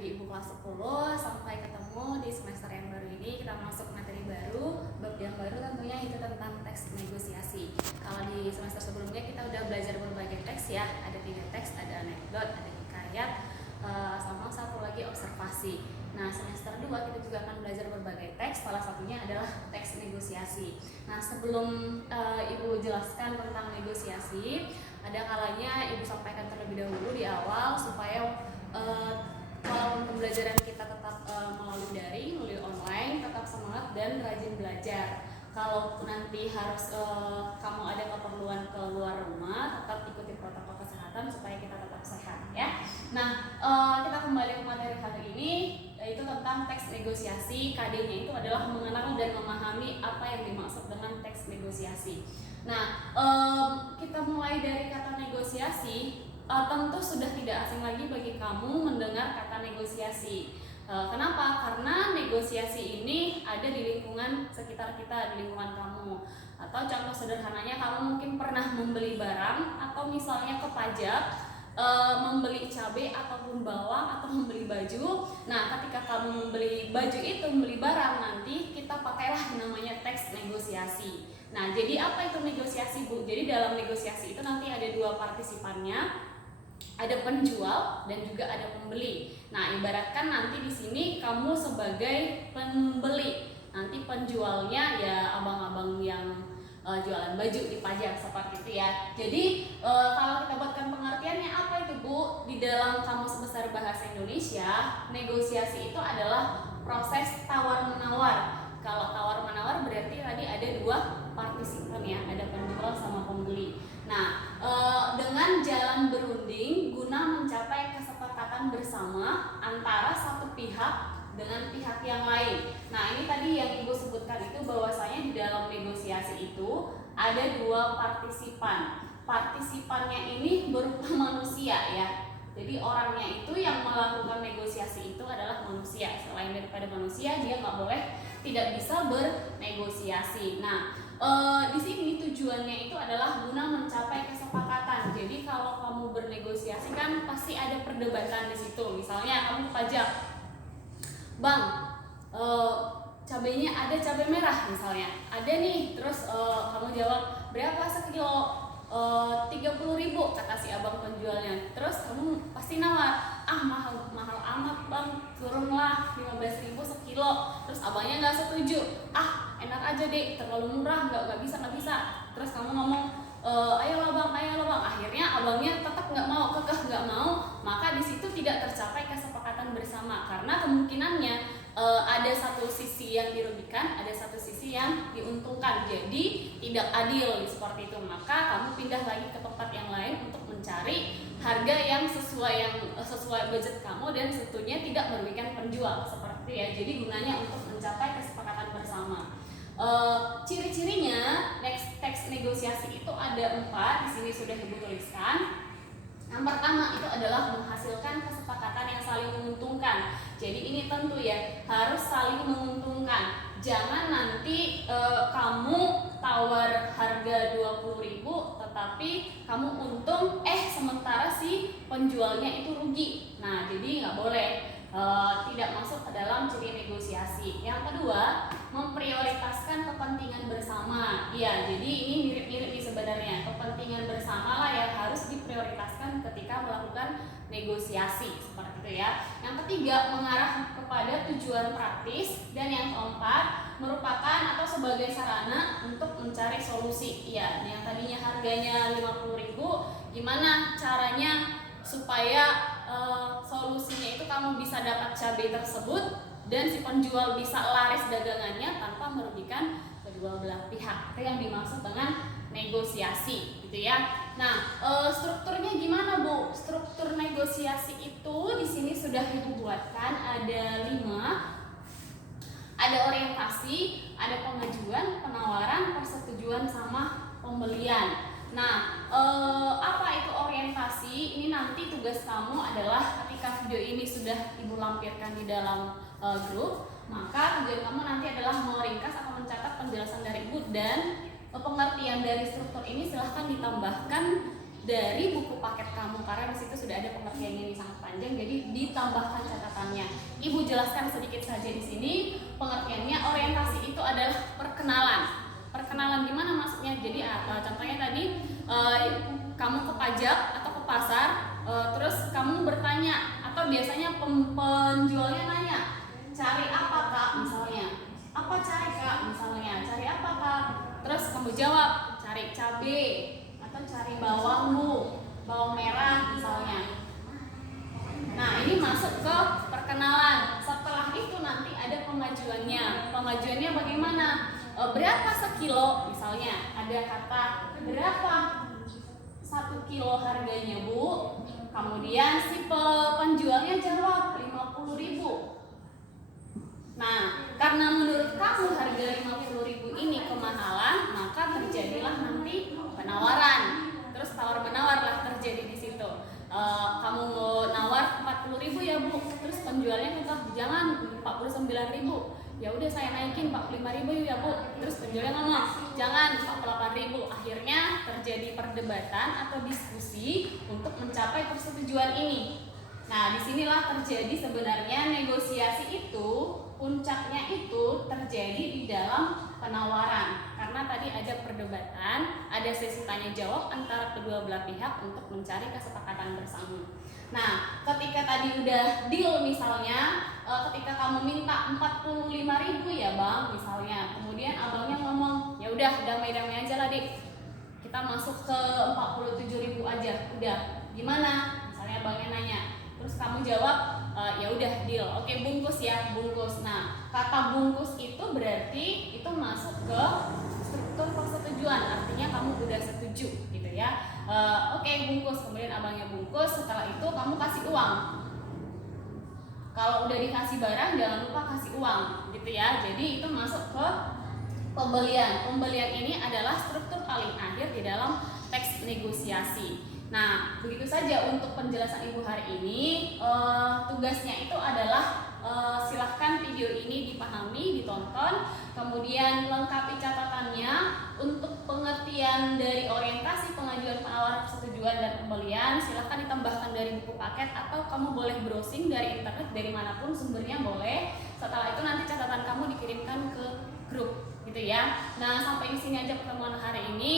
di Ibu kelas 10. Sampai ketemu di semester yang baru ini. Kita masuk materi baru, bab yang baru tentunya itu tentang teks negosiasi. Kalau di semester sebelumnya kita udah belajar berbagai teks ya. Ada 3 teks, ada anekdot, ada hikayat, sama satu lagi observasi. Nah, semester 2 kita juga akan belajar berbagai teks, salah satunya adalah teks negosiasi. Nah, sebelum Ibu jelaskan tentang negosiasi, ada kalanya Ibu sampaikan terlebih dahulu di awal supaya walaupun pembelajaran kita tetap melalui daring, melalui online, tetap semangat dan rajin belajar. Kalau nanti harus kamu ada keperluan keluar rumah, tetap ikuti protokol kesehatan supaya kita tetap sehat ya. Nah, kita kembali ke materi hari ini, yaitu tentang teks negosiasi. KD-nya itu adalah mengenal dan memahami apa yang dimaksud dengan teks negosiasi. Nah, kita mulai dari kata negosiasi. Tentu sudah tidak asing lagi bagi kamu mendengar kata negosiasi. Kenapa? Karena negosiasi ini ada di lingkungan sekitar kita, di lingkungan kamu. Atau contoh sederhananya, kamu mungkin pernah membeli barang atau misalnya ke pajak, membeli cabai ataupun bawang atau membeli baju. Nah, ketika kamu membeli baju itu, membeli barang, nanti kita pakailah namanya teks negosiasi. Nah, jadi apa itu negosiasi, Bu? Jadi dalam negosiasi itu nanti ada 2 partisipannya. Ada penjual dan juga ada pembeli. Nah, ibaratkan nanti di sini kamu sebagai pembeli, nanti penjualnya ya abang-abang yang jualan baju di pajak seperti itu ya. Jadi kalau kita buatkan pengertiannya apa itu, Bu? Di dalam Kamus Besar Bahasa Indonesia, negosiasi itu adalah proses tawar-menawar. Kalau tawar-menawar berarti tadi ada 2 partisipan ya, ada penjual sama pembeli. Nah, dengan jalan berunding guna mencapai kesepakatan bersama antara satu pihak dengan pihak yang lain. Nah, ini tadi yang Ibu sebutkan itu bahwasanya di dalam negosiasi itu ada 2 partisipan. Partisipannya ini berupa manusia ya. Jadi orangnya itu yang melakukan negosiasi itu adalah manusia. Selain daripada manusia, dia tidak bisa bernegosiasi. Nah, di sini tujuannya itu adalah guna mencapai kesepakatan. Jadi kalau kamu bernegosiasi kan pasti ada perdebatan di situ. Misalnya kamu pajak, Bang, cabenya ada cabai merah misalnya. Ada nih, terus kamu jawab berapa sekilo? 30.000 kata si abang penjualnya. Terus kamu pasti nawar, mahal amat Bang, turunlah 15.000 sekilo. Terus abangnya nggak setuju, enak aja deh, terlalu murah, nggak bisa. Terus kamu ngomong, ayolah bang. Akhirnya abangnya tetap kekeh nggak mau, maka di situ tidak tercapai kesepakatan bersama karena kemungkinannya ada satu sisi yang dirugikan, ada satu sisi yang diuntungkan. Jadi tidak adil seperti itu. Maka kamu pindah lagi ke tempat yang lain untuk mencari harga yang sesuai budget kamu dan tentunya tidak merugikan penjual seperti itu ya. Jadi gunanya untuk mencapai kesepakatan bersama. Ciri-cirinya teks negosiasi itu ada 4. Di sini sudah Ibu tuliskan. Yang pertama itu adalah menghasilkan kesepakatan yang saling menguntungkan. Jadi ini tentu ya harus saling menguntungkan. Jangan nanti kamu tawar harga 20.000 tetapi kamu untung sementara si penjualnya itu rugi. Nah, jadi nggak boleh, tidak masuk ke dalam ciri negosiasi. Yang kedua, memprioritaskan kepentingan bersama. Iya, jadi ini mirip-mirip nih sebenarnya. Kepentingan bersama lah yang harus diprioritaskan ketika melakukan negosiasi seperti itu ya. Yang ketiga, mengarah kepada tujuan praktis. Dan yang keempat, merupakan atau sebagai sarana untuk mencari solusi. Iya, yang tadinya harganya 50.000, gimana caranya supaya solusinya itu kamu bisa dapat cabai tersebut dan si penjual bisa laris dagangannya tanpa merugikan kedua belah pihak. Itu yang dimaksud dengan negosiasi gitu ya. Nah, strukturnya gimana, Bu? Struktur negosiasi itu di sini sudah Ibu buatkan ada 5. Ada orientasi, ada pengajuan, penawaran, persetujuan sama pembelian. Nah, apa itu orientasi? Ini nanti tugas kamu adalah ketika video ini sudah Ibu lampirkan di dalam grup, maka tujuan kamu nanti adalah meringkas atau mencatat penjelasan dari Ibu dan pengertian dari struktur ini silahkan ditambahkan dari buku paket kamu karena di situ sudah ada pengertiannya ini sangat panjang, jadi ditambahkan catatan menjelaskannya. Ibu jelaskan sedikit saja di sini pengertiannya. Orientasi itu adalah perkenalan. Perkenalan gimana maksudnya? Jadi contohnya tadi kamu ke pajak atau ke pasar, terus kamu bertanya atau biasanya penjualnya nanya, cari apa kak misalnya, apa cari kak misalnya, cari apa kak, terus kamu jawab cari cabai atau cari bawang bu, bawang merah misalnya. Nah ini masuk ke perkenalan. Setelah itu nanti ada pengajuannya. Pengajuannya bagaimana? Berapa sekilo misalnya, ada kata berapa 1 kilo harganya bu, kemudian si penjualnya jawab 50.000. Nah karena menurut kamu harga 50.000 ini kemahalan, maka terjadilah nanti penawaran. Terus tawar menawar lah terjadi di situ. Kamu mau nawar 40.000 ya bu, terus penjualnya kata jangan 49.000. Ya udah saya naikin 45.000 ya bu, terus penjualnya ngomong jangan 48.000. Akhirnya terjadi perdebatan atau diskusi untuk mencapai persetujuan ini. Nah disinilah terjadi sebenarnya negosiasi itu, puncaknya itu terjadi di dalam penawaran. Karena tadi ada perdebatan, ada sesi tanya jawab antara kedua belah pihak untuk mencari kesepakatan bersama. Nah, ketika tadi udah deal misalnya, ketika kamu minta 45.000 ya bang, misalnya, kemudian abangnya ngomong, ya udah damai-damai aja lah dik, kita masuk ke 47.000 aja, udah, gimana? Misalnya abangnya nanya, terus kamu jawab, ya udah deal, oke bungkus ya, bungkus. Nah, kata bungkus itu berarti itu masuk ke struktur persetujuan, artinya kamu udah setuju gitu ya. Oke bungkus, kemudian abangnya bungkus, setelah itu kamu kasih uang. Kalau udah dikasih barang jangan lupa kasih uang gitu ya. Jadi itu masuk ke pembelian. Pembelian ini adalah struktur paling akhir di dalam teks negosiasi. Nah begitu saja untuk penjelasan ibu hari ini. Tugasnya itu adalah silahkan video ini dipahami, ditonton, kemudian lengkapi catatannya. Untuk pengertian dari orientasi pengajuan penawaran persetujuan dan pembelian silahkan ditambahkan dari buku paket atau kamu boleh browsing dari internet dari manapun sumbernya boleh. Setelah itu nanti catatan kamu dikirimkan ke grup gitu ya. Nah sampai di sini aja pertemuan hari ini.